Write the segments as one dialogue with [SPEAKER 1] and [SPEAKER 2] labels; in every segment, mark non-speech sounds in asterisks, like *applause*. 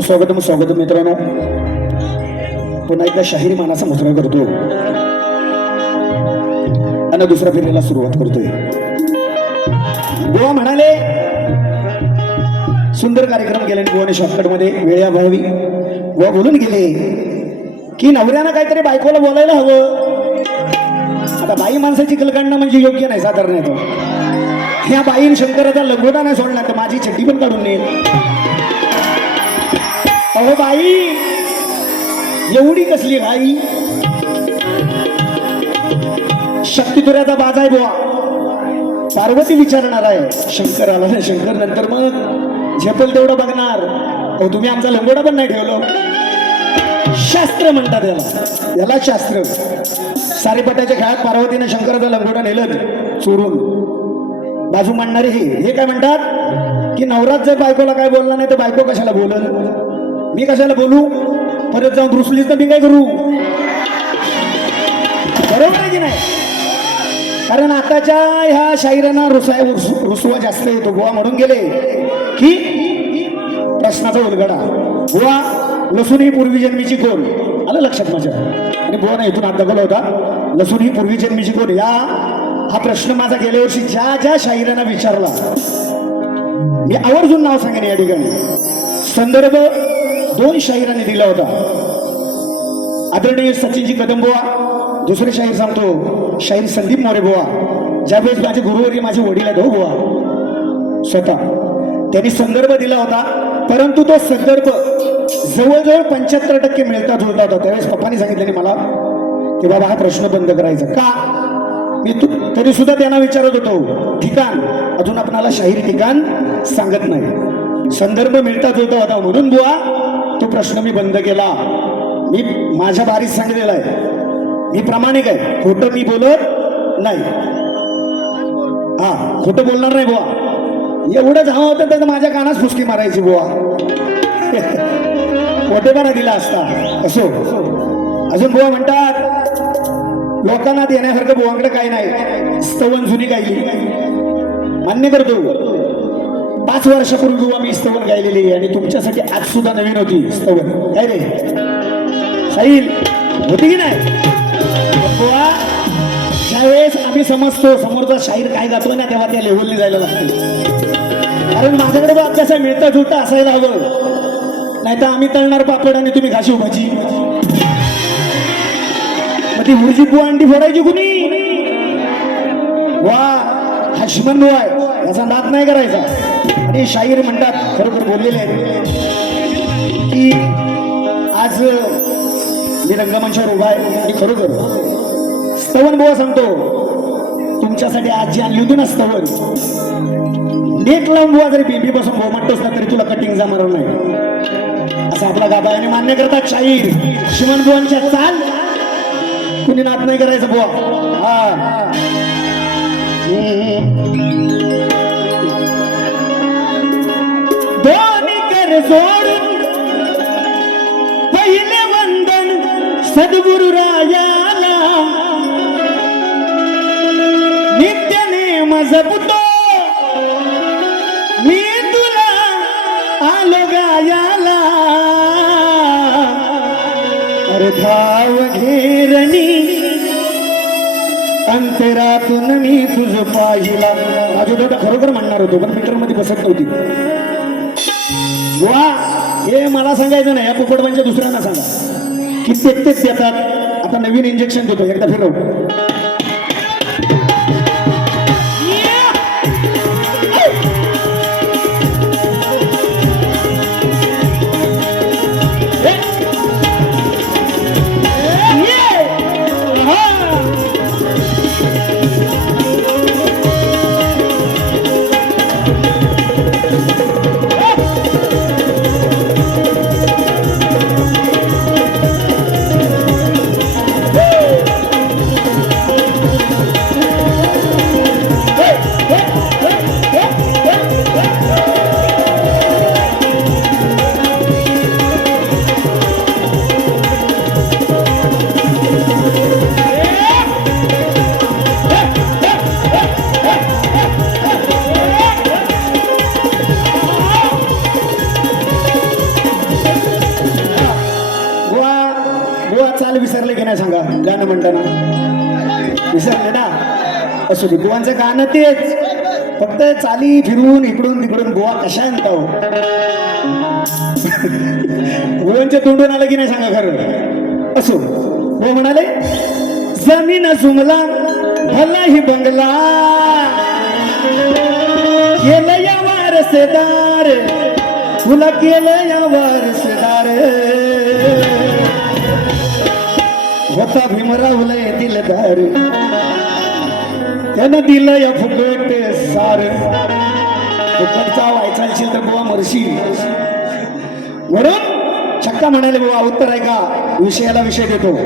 [SPEAKER 1] सुस्वागतम स्वागतम मित्रांनो. पुन्हा एकदा शाहिरी मानाचा मुजरा करतो आणि दुसऱ्या फेरीला सुरुवात करतोय. गोवा म्हणाले सुंदर कार्यक्रम केले गोवाने शॉर्टकटमध्ये वेळाभावी गोवा बोलून गेले की नवऱ्यानं काहीतरी बायकोला बोलायला हवं. आता बाई माणसाची कलकांडणं म्हणजे योग्य नाही साधारण ह्या बाईन शंकराचा लंगोटा नाही सोडला तर माझी चड्डी पण काढून नेईल. अहो बाई एवढी कसली घाई? शक्तितुऱ्याचा बाज आहे बुवा. पार्वती विचारणार आहे शंकर आला ना शंकर नंतर मग झेपल तेवढं बघणार. अहो तुम्ही आमचा लंगोडा पण नाही ठेवलं. शास्त्र म्हणतात याला. याला शास्त्र. सारेपटाच्या खेळात पार्वतीने शंकराचा लंगोडा नेलं चोरून. बाजू मांडणारे हे. हे काय म्हणतात? की नवरात जर बायकोला काय बोलला नाही तर बायको कशाला बोलल? मी कशाला बोलू? परत जाऊन रुसलीच तर मी काय करू? बरोबर आहे की नाही? कारण आताच्या ह्या शाहिरांना रुसाय रुसवा जास्त येतो. गोवा म्हणून गेले. की? प्रश्नाचा उलगडा. गोवा लसूण ही पूर्वी जन्मीची कोण? आलं लक्षात माझ्या. आणि बुवाने इथून आता दाखवला होता. लसूण ही पूर्वी जन्मीची कोण? या हा प्रश्न माझा गेल्या वर्षी ज्या ज्या शाहिरांना विचारला मी आवर्जून नाव सांगेन या ठिकाणी. संदर्भ दोन शाहिरांनी दिला होता. आदरणीय सचिनजी कदम बुवा दुसरे शाहीर सांगतो शाहीर संदीप मोरे बुवा ज्यावेळेस माझे गुरुवारी माझे वडील आहेत हो बुवा स्वतः. त्यांनी संदर्भ दिला होता परंतु तो संदर्भ जवळजवळ पंच्याहत्तर टक्के मिळता जुळता होता त्यावेळेस पप्पाने सांगितलं मला की बाबा हा प्रश्न बंद करायचा. का? मी तू तरी सुद्धा त्यांना विचारत होतो ठिकाण. अजून आपणाला शाहीर ठिकाण सांगत नाही. संदर्भ मिळता जुळता होता म्हणून बुवा तो प्रश्न मी बंद केला. मी माझ्या बारीत सांगितलेला आहे. मी प्रामाणिक आहे. खोटं मी बोलत नाही. हा खोटं बोलणार नाही बुवा. एवढंच हवं होतं तर माझ्या कानात फुसकी मारायची बुवा. *laughs* खोटेपणा दिला असता. असो. अजून बुवा म्हणतात लोकांना देण्यासारखं बुवांकडे काही नाही. स्तवन जुनी काही. मान्य करतो पाच वर्षापूर्वी आम्ही मी स्तवन गायलेली आहे आणि तुमच्यासाठी आज सुद्धा नवीन होती स्तवन. काय रे? साईल होती की नाही? ज्यावेळेस आम्ही समजतो समोरचा शाहीर काय गातोय ना तेव्हा त्या लेवलने जायला लागते. कारण माझ्याकडे तो अभ्यास मिळता जुळता असायला हवं. नाही तर आम्ही तळणार पापड आणि तुम्ही घाशी भाजी मग ती मुरजी बुवा अंडी फोडायची कुणी? वा हा शिमन बुवा आहे. याचा नाद नाही करायचा. आणि शाहीर म्हणतात खरोखर बोललेले आहेत. की आज मी रंगमंचावर उभा आहे आणि खरोखर स्तवन बुवा सांगतो तुमच्यासाठी आज जी आणली होती ना स्तवन नेक लावून बुवा जरी बेबी पासून म्हणतोस असला तरी तुला कटिंग जाणार नाही. असं आपला गाबायाने मान्य करतात शाहीर. शिवन बुवांच्या चाल कुणी नात नाही करायचं बुवा. हा. जोडून पहिले वंदन सद्गुरु रायाला। नित्य नेम मी तुला आलो गायाला। अरे धाव घेरणी अंतरातून मी तुझ पाहिला। माझ्या दादा खरोखर म्हणणार होतो पण मीटरमध्ये बसत नव्हती. वा हे मला सांगायचं नाही. या पोपटबांच्या दुसऱ्यांना सांगा. की तेच तेच आता नवीन इंजेक्शन देतो. एकदा फिरव. गाणं म्हणताना. विसरले ना? असू दे बुवांचं गाणं तेच. फक्त चाली फिरून इकडून तिकडून गोवा कशा आणता *laughs* हो तोंडून आलं की नाही सांगा खरं? असो गो म्हणाले जमीन सुमला भला ही बंगला. केलं या वारसेदार तुला केलं या वारसेदार होता येतील दार. त्यानं दिलं या फुकट सार. फुकटचा व्हायचा असेल तर बुवा मरशी म्हणून छक्का म्हणाले बुवा उत्तर आहे का? विषयाला विषय देतो.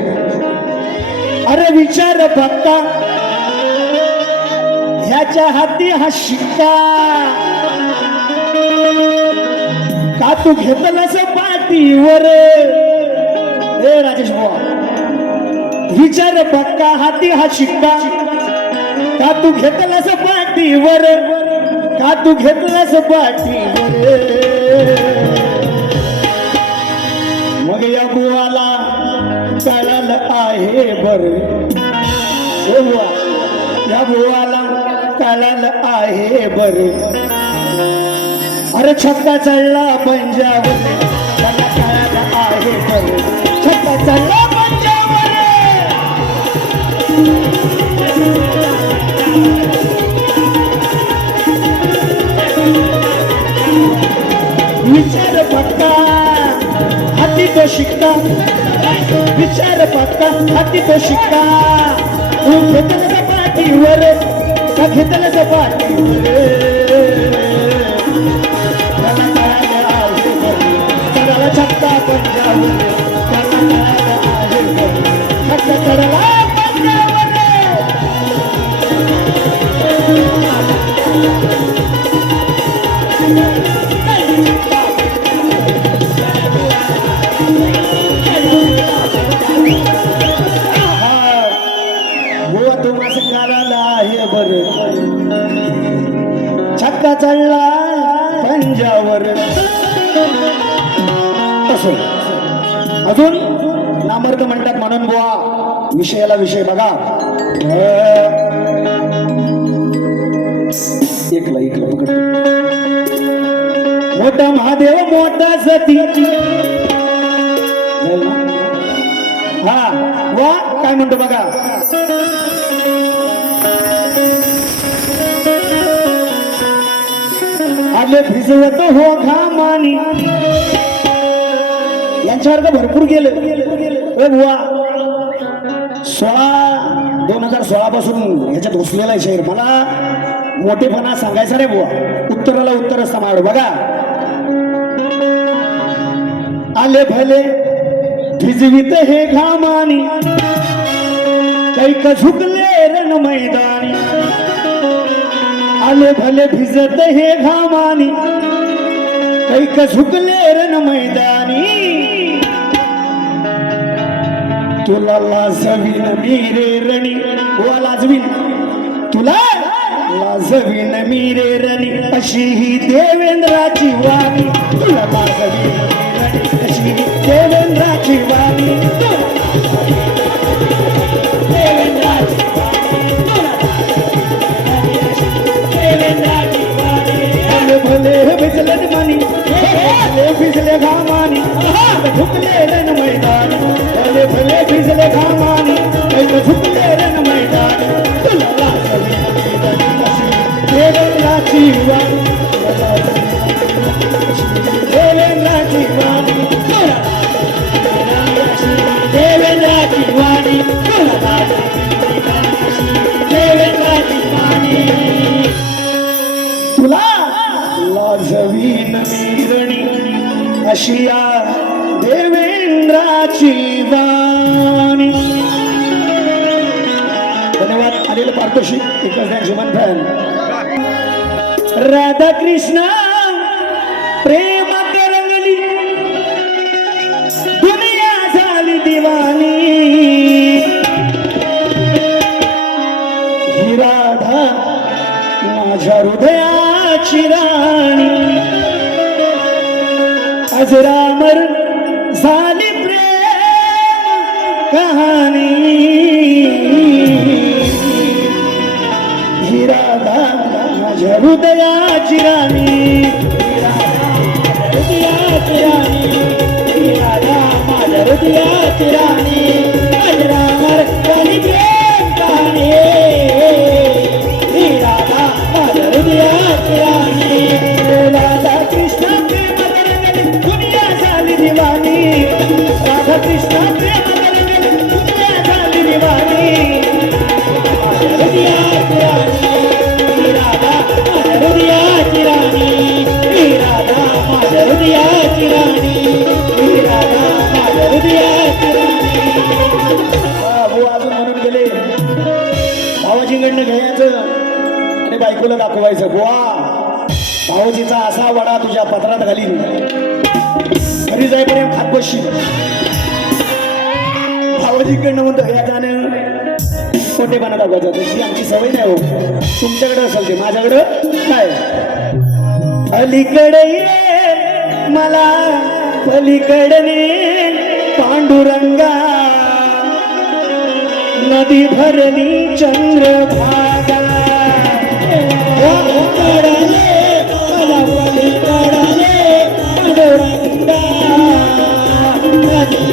[SPEAKER 1] अरे विचार भक्ता. ह्याच्या हाती हा शिक्का. का तू घेतलास पाठीवर ए राजेश बुवा विचार पक्का हाती हा शिक्का. का तू घेतलास पाठीवर? का तू घेतलास पाठीवर? मग या बुवाला कळालं आहे बर. बुवा या बुवाला कळालं आहे बर. अरे छक्का चढला पंजाब. त्याला कळालं आहे बर. छक्का चढला पंजाब. विचार पक्का हाती तो शिकता विचार पक्का हाती तो शिकता तू घेतलं सपाटीवर का घेतलं सपाटीवर त्याला कळालं आहे करायला आहे बर छक्का चढला पंजावर. अजून नामर्थ म्हणतात म्हणून बुवा विषयाला विषय बघा. एकला एकला पकडतो मोठा महादेव मोठा सती. हा वा काय म्हणतो बघा? आले भिजवत हो घामानी यांच्यावर भरपूर गेले. बुवा. सोळा दोन हजार सोळा पासून ह्याच्यात घुसलेला आहे शहर मला मोठेपणा सांगायचा रे बुवा. उत्तराला उत्तर समाड बघा. आले भले भिजवित हे घामानी. काही झुकले रण मैदानी. आले भले भिजत हे घामानी. कैक झुकले रण मैदानी. तुला लाजवीन मीरे रणी. वा लाजवीन. तुला लाजवीन मी रे रणी. अशी ही देवेंद्राची वाणी. तुला लाजवीन रणी. अशी ही देवेंद्राची वाणी. शिया देवेंद्राची वाणी. धन्यवाद. अनिल पारतोषी एकच त्यांचे मंथन राधा कृष्ण प्रेम रंगली दुनिया झाली दिवाणी. ही राधा माझ्या हृदया अजरामर झाली प्रेम कहाणी.
[SPEAKER 2] माझ्या हृदयाची राणी. हृदयाची राणी. माझ्या हृदयाची राणी.
[SPEAKER 1] भावाजीकडनं घ्यायचं बायकोला दाखवायचं. गोवा भाऊजीचा असा वडा तुझ्या पत्रात घालील घरी जाईपर्यंत खात बसशील भावाजीकडनं म्हणतो ह्याच्यानं खोटेपणा दाखवायचं तशी आमची सवय नाही हो. तुमच्याकडे असेल ते माझ्याकडं काय अलीकडे
[SPEAKER 2] ಕಮಲ ಪಲಿಕಡನೆ ಪಾಂಡುರಂಗ ನದಿ ಭರಣಿ ಚಂದ್ರಭಾಗ ಕಡಲೆ ಕಮಲ ಪಲಿಕಡನೆ ಪಾಂಡುರಂಗ ನದಿ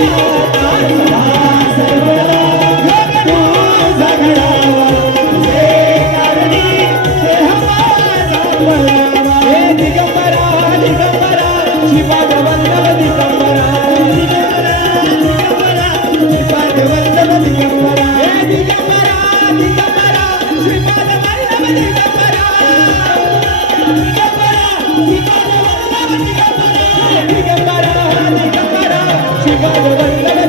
[SPEAKER 2] Yeah. chegando, vai.